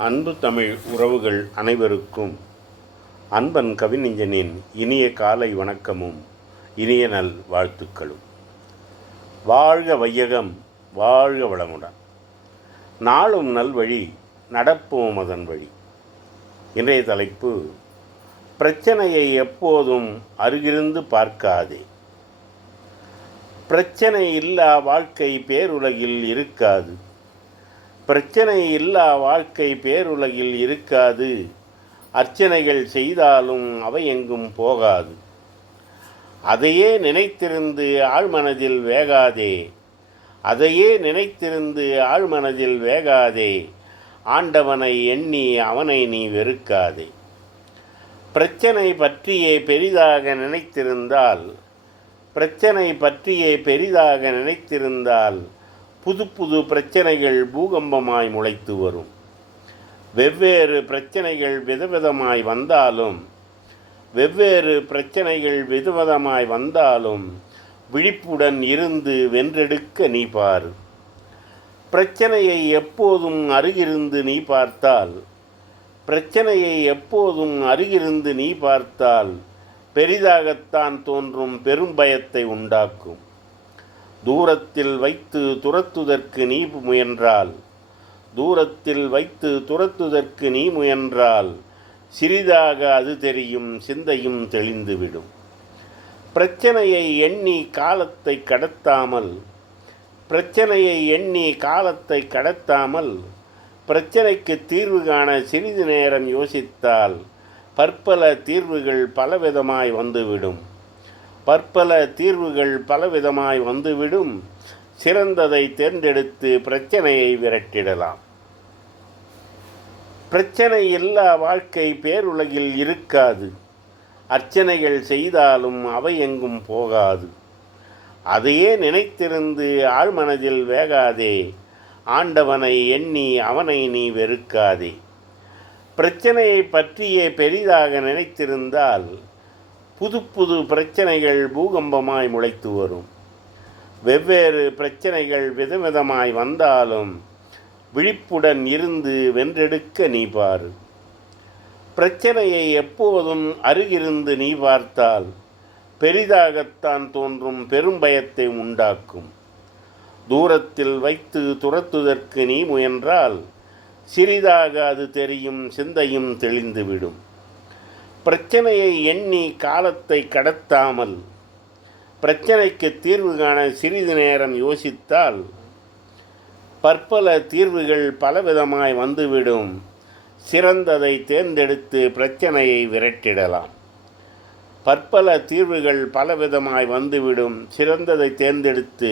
அன்பு தமிழ் உறவுகள் அனைவருக்கும் அன்பன் கவிஞனின் இனிய காலை வணக்கமும் இனிய நல் வாழ்த்துக்களும். வாழ்க வையகம் வாழ்க வளமுடன். நாளும் நல்வழி நடப்போம் அதன் வழி. இன்றைய தலைப்பு பிரச்சனையை எப்போதும் அருகிருந்து பார்க்காதே. பிரச்சனை இல்லா வாழ்க்கை பேருலகில் இருக்காது. பிரச்சனை இல்லா வாழ்க்கை பேருலகில் இருக்காது. அர்ச்சனைகள் செய்தாலும் அவை எங்கும் போகாது. அதையே நினைத்திருந்து ஆழ்மனதில் வேகாதே. அதையே நினைத்திருந்து ஆழ்மனதில் வேகாதே. ஆண்டவனை எண்ணி அவனை நீ வெறுக்காதே. பிரச்சனை பற்றியே பெரிதாக நினைத்திருந்தால் பிரச்சனை பற்றியே பெரிதாக நினைத்திருந்தால் புது புது பிரச்சனைகள் பூகம்பமாய் முளைத்து வரும். வெவ்வேறு பிரச்சனைகள் விதவிதமாய் வந்தாலும் வெவ்வேறு பிரச்சனைகள் விதவிதமாய் வந்தாலும் விழிப்புடன் இருந்து வென்றெடுக்க நீ பார். பிரச்சனையை எப்போதும் அருகிருந்து நீ பார்த்தால் பிரச்சனையை எப்போதும் அருகிருந்து நீ பார்த்தால் பெரிதாகத்தான் தோன்றும் பெரும் பயத்தை உண்டாக்கும். தூரத்தில் வைத்து துரத்துதற்கு நீ முயன்றால். தூரத்தில் வைத்து துரத்துதற்கு நீ முயன்றால். சிறிதாக அது தெரியும் சிந்தையும் தெளிந்துவிடும். பிரச்சனையை எண்ணி காலத்தை கடத்தாமல் பிரச்சனையை எண்ணி காலத்தை கடத்தாமல் பிரச்சனைக்கு தீர்வு காண சிறிது நேரம் யோசித்தால் பற்பல தீர்வுகள் பலவிதமாய் வந்துவிடும். பற்பல தீர்வுகள் பலவிதமாய் வந்துவிடும். சிறந்ததை தேர்ந்தெடுத்து பிரச்சனையை விரட்டிடலாம். பிரச்சனை இல்லா வாழ்க்கை பேருலகில் இருக்காது. அர்ச்சனைகள் செய்தாலும் அவை எங்கும் போகாது. அதையே நினைத்திருந்து ஆழ்மனதில் வேகாதே. ஆண்டவனை எண்ணி அவனை நீ வெறுக்காதே. பிரச்சனையை பற்றியே பெரிதாக நினைத்திருந்தால் புது புது பிரச்சனைகள் பூகம்பமாய் முளைத்து வரும். வெவ்வேறு பிரச்சனைகள் விதவிதமாய் வந்தாலும் விழிப்புடன் இருந்து வென்றெடுக்க நீ பாரு. பிரச்சனையை எப்போதும் அருகிருந்து நீ பார்த்தால் பெரிதாகத்தான் தோன்றும் பெரும் பயத்தை உண்டாக்கும். தூரத்தில் வைத்து துரத்துதற்கு நீ முயன்றால் சிறிதாக அது தெரியும் சிந்தையும் தெளிந்துவிடும். பிரச்சனையை எண்ணி காலத்தை கடத்தாமல் பிரச்சனைக்கு தீர்வு காண சிறிது நேரம் யோசித்தால் பற்பல தீர்வுகள் பலவிதமாய் வந்துவிடும். சிறந்ததை தேர்ந்தெடுத்து பிரச்சனையை விரட்டிடலாம். பற்பல தீர்வுகள் பலவிதமாய் வந்துவிடும். சிறந்ததை தேர்ந்தெடுத்து